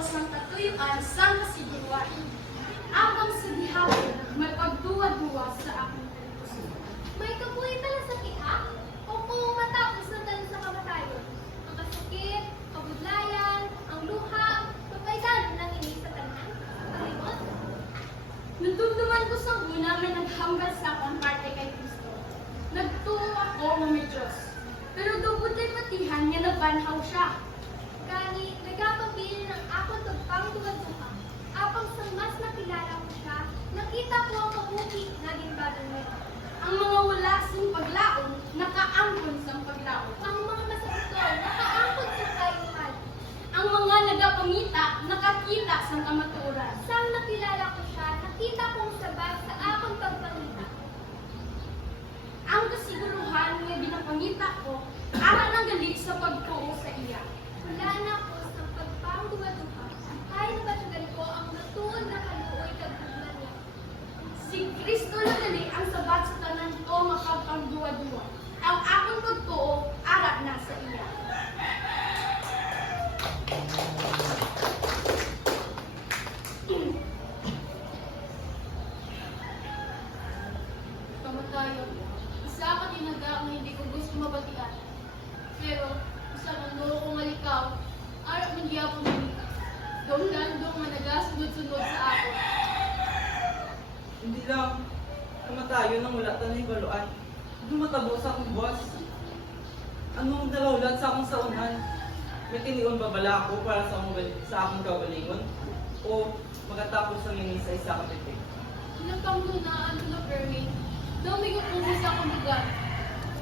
tapos ng katuyuan sa kasiguruan. Abang sa gihapon, may pagduwa-duwa sa aking puso. May kabuhi pala sa kiha? O kung matapos na tayo sa kamatayon? Ang kasakit, kabudlayan, ang luha, papaydanan lang ini sa tanan? Panginoon? Nandumduman ko sa una may naghambal sa akong parte kay Kristo. Nagtuo ako ng may Diyos. Pero dubod ay matihan niya nabanhaw siya. Gani, nagapabilin ng akong tagpang duwa-duha. Apang sa mas nakilala ko siya, nakita ko ang kabuhi na ginbagan mo. Ang mga wala sa paglaon, nakaangkon sa paglaon. Ang mga masakitol, nakaangkot sa kainuhan. Ang mga nagapangita, nakakita sa kamatuoran. Sang nakilala ko siya, nakita kong sabag sa akong pagpangita. Ang kasiguruhan nga binapangita ko, ara ng galit sa pagtuo sa iya. Wala na ko sa pagpangduwa-duha. Kahit batugan ko ang natuon na kaluoy kaguglan niya. Si Kristo na dali ang sabat sa tanan ko makapagduwa-duwa. Ang akong pagtuo, ara na sa iya. Kamatayon, isa ka tinaga ang hindi ko gusto mabatian. Pero, isa ng loro kong alikaw, arap ng giyapon nini. Dong nga nagasunod-sunod sa ako. Hindi lang kamatayon ang wala tanay baluan. Dumatabo sa akong boss. Anong nalaulat sa akong saunan? May tinion ba bala ako para sa akong kaugalingon? O magkatapos ang ini sa isa kapitik? Ilang kang lunaan ko na Perry. Dami ko kung sa akong lugar.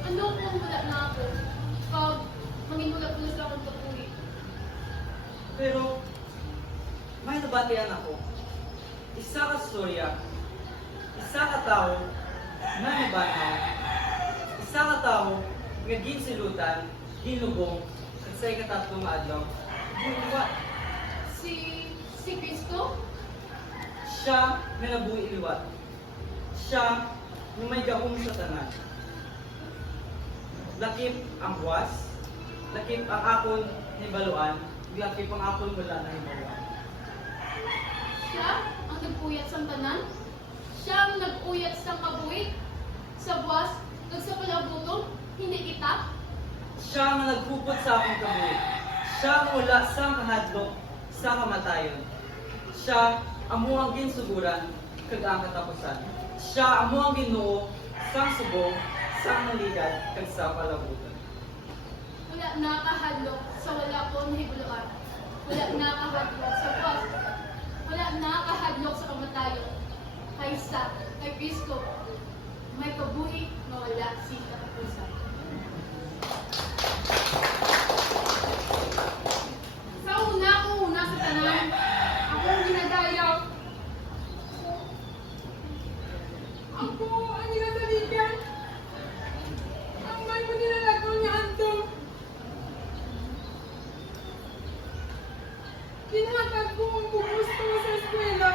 Ano kung wala na ako? Pag manginulap ko na sa akong kapuwi. Pero may nabatian ako. Isa ka storya, isa ka tao na nabanaw, isa ka tao nga ginsilutan, ginlubong, at sa ikatatlong adlaw, buliwat. Si Kristo? Siya nga nabuhi iliwat. Siya nga may gahom sa tanan. Lakip ang buwas, lakip ang akon ni baluan, lakip ang akon wala na hibaluan. Siya ang nagpuyat sa tanan? Siya ang nagpuyat sa kabuhi? Sa buwas? Sa palabuto? Hindi kita? Siya ang naghupot sa akong kabuhi. Siya ang wala sa kahadlok sa kamatayon. Siya ang muang ginsuguran kag ang katapusan. Siya ang muang Ginoo sang subong, sang naligad kag sa palabutan. Wala nakahadlok sa wala ko nahibuluan. Wala nakahadlok sa buwas. Wala nakahadlok sa kamatayon. Kay Kristo, may kabuhi na wala si katapusan. Sa una sa tanan, ako ang ginadayaw. Ako ang ginadalikan. Ang may mo nilalagaw niya anto. Kinhatag ko ang bubus ko sa eskwela,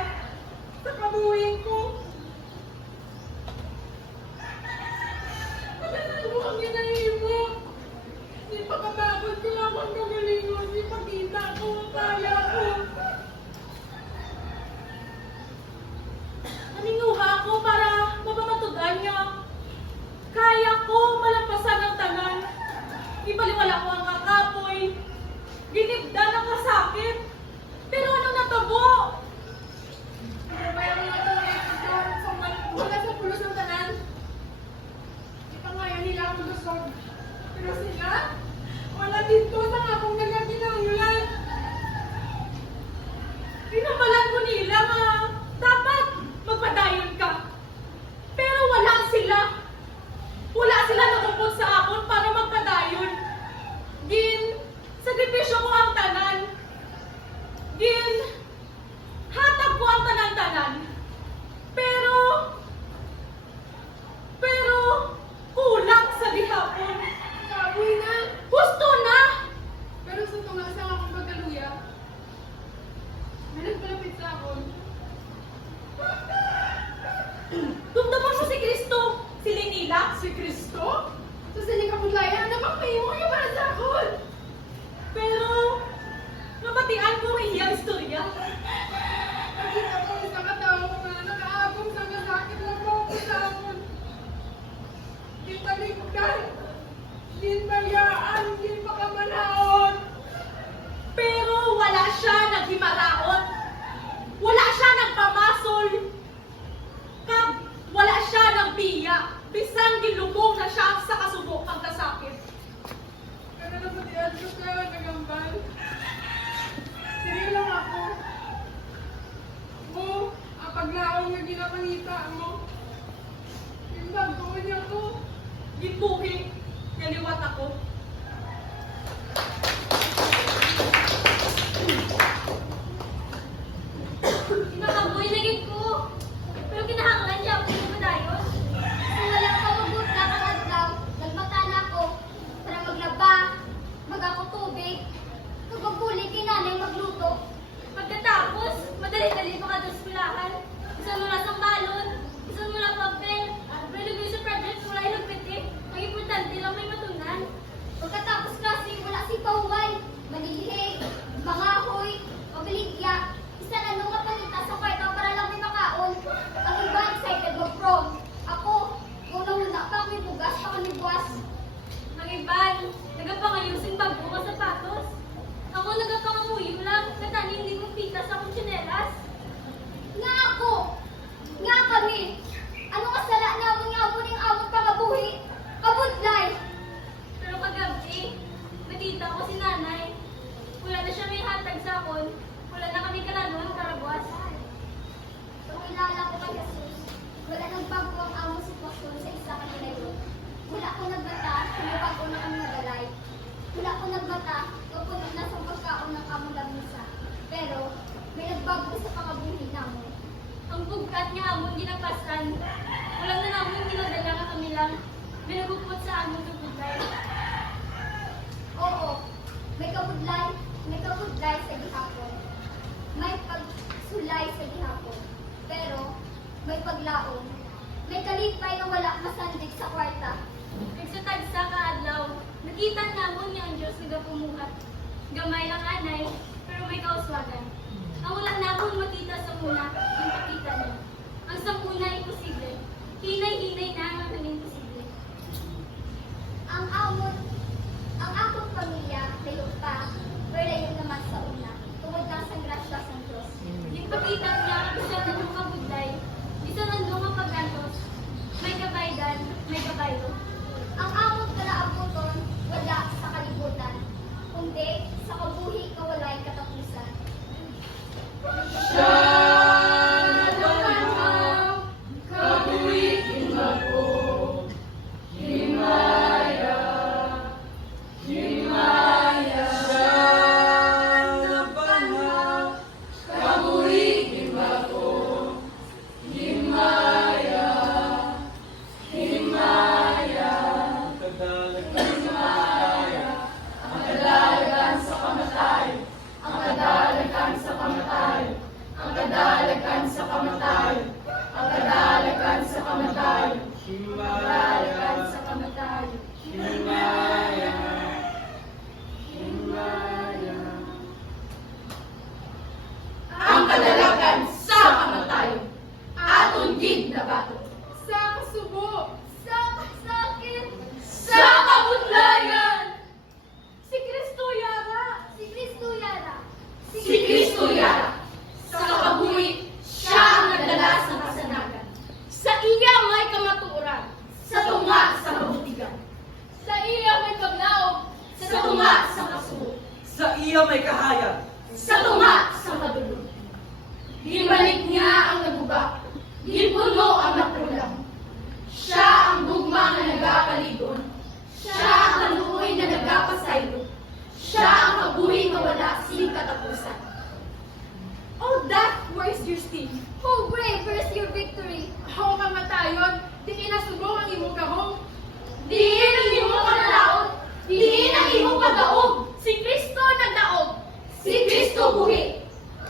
sa kabuhin ko. Pagkanan mo ang ginahimo. Di pagkatapos ko lang ang kagalingon, di pagkita ko ang kaya ko. Naninguha ako para mapamatudan niya. Kaya ko malampasan ang tanan. Ipaliwala ko ang kakapoy. Ginibdan ang kasakit. Pero anong natabo? Bayan nga ito sa wala sa pulos ng tanan. Ipangayon nila akong lusog. Pero sila, wala dito sa akong nagaginaulan. Pinabalan ko nila nga dapat magpadayon ka. Pero wala sila. Wala sila nakupot sa akon para magpadayon. Sakripisyo ko ang tanan. Hatag ko ang tanan-tanan. Pero kulang sa gihapon. Kaboy na. Gusto na. Pero sa tunga sa akong pagkaluya, may nagpalapit sa akon. Dumdaman mo si Kristo. Sili nila. Si Kristo? Sa siling kabudlayan, napakpahimo niya para sa akon. Pero, nabatian ko hiyang istorya. Nakita ko isang katao nga nakaabong sa masakit na po sa amon. Di talikdan, di bayaan, di pakamanaon. Pero wala siya naghimaraot. Wala siya nagpamasol. Kag wala siya nagbiya. Bisan gilubong na siya sa kasubok ang kasakit. Kaya naman diyan ko ka nagambal. Dili lang ako. Mo, ang paglaong na ginapangita mo. Imbag ko niya ko. Gipuhi, naliwat ako. Kinakaboy na gid ko. Pero kinahanglan niya ako sa madayon. Kung walang kalugot na kang adlaw, nagmata na ako para maglaba, magako tubig, kagaguli kinanay magluto. Pagkatapos, madali-dali makadto sa eskwelahan. Isang mula sa balon, isang mula papel, pero nagawin sa project wala ilagpitik. Ang importante lang may matunan. Pagkatapos kasi wala si Paway, manilihig, mangahoy, mabaligya. Isa na nung kapalita sa kwarto para lang may makaon. Ang iba excited mag-prom. Ako, una-una pa ako may bugas, pa ako may buwas. Ang iba, nagapangayusing bago ka sapatos. Ako nagapangamuyo lang, katani hindi kong pita sa akong tsinelas. Nga ako! Nga kami! Ano kasala na amon nga amon yung amon pangabuhi? Kabudlay! Pero kagabi, nakita ko si nanay. Wala na siya may hatag sa akon. Wala na kami kalanon, karagwas. Tumilala ko kay Jesus. Wala nang bago ang among sitwasyon sa isa ka nilayon. Wala ko nagbata, sumabago na ang nagalay. Wala ko nagbata, kapuno na sa pagkaon ng among lamisa. Pero, may nagbago sa pangabuhi namon. Ang bugat niya amon ginapasan. Wala na namon ginadala ka kami lang. May nagupot sa amon ng budlay. Oo, may kabudlay sa gihapon. May pagsulay sa gihapon. Pero, may paglaong. May kalipay na wala masandig sa kwarta. Nagsatagsa ka adlaw. Nakita namon niya ang Diyos nagapumuhat. Gamay lang anay, pero may kauswagan. Ang wala namon makita sa una, yung pakita niya. Ang sa una imposible. Hinay-hinay na ang naging posible. Ang akong pamilya, layo pa, pero layo naman sa una. Tungod lang sa grasya sa Diyos. Yung pakita niya, isa na yung kabudlay, isa nandong ang pag-antos. May kabaydan, may kabaydo. Ang among kalaabuton, wala sa kalibutan. Kundi, sa kabuhi kawalay katapusan. Ang kadalagan sa kamatayon. Aton gid na bato. Sa kasubo, Sa sakit! Sa kabudlayan. Si Kristo yara. Si Kristo Yara! Si Kristo yara. Sa kabuhi, siya ang nagdala sa kasanagan. Sa iya may kamatuoran. Sa tunga sa kabutigan. Sa iya may paglaog. Sa tunga sa kasubo. Sa iya may kahayag. Sa tunga sa kadulog. Ginbalik niya ang naguba. Ginpuno ang nakulang. Siya ang gugma na nagapaligon. Siya ang kaluoy na nagapasaylo. Siya ang kabuhi na wala sining katapusan. oh death, where's your sting? Oh, brave, where's your victory? Ako kamatayon, di inasubong ang imong gahong. Diin ang imong kanalaot. Diin ang imong pagdaog. Si Kristo nagdaog. Si Kristo buhi.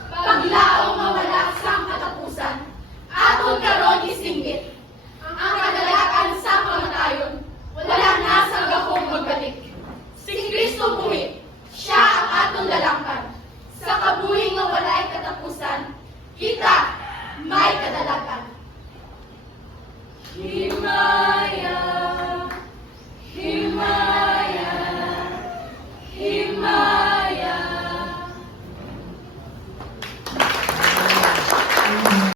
Paglaong mawala sa katapusan. Aton karon isinggit. Ang kadalakan sa kamatayon. Wala na sa gahong magbalik. Si Kristo buhi. Siya ang aton lalangkan. Sa kabuhi nga wala Kita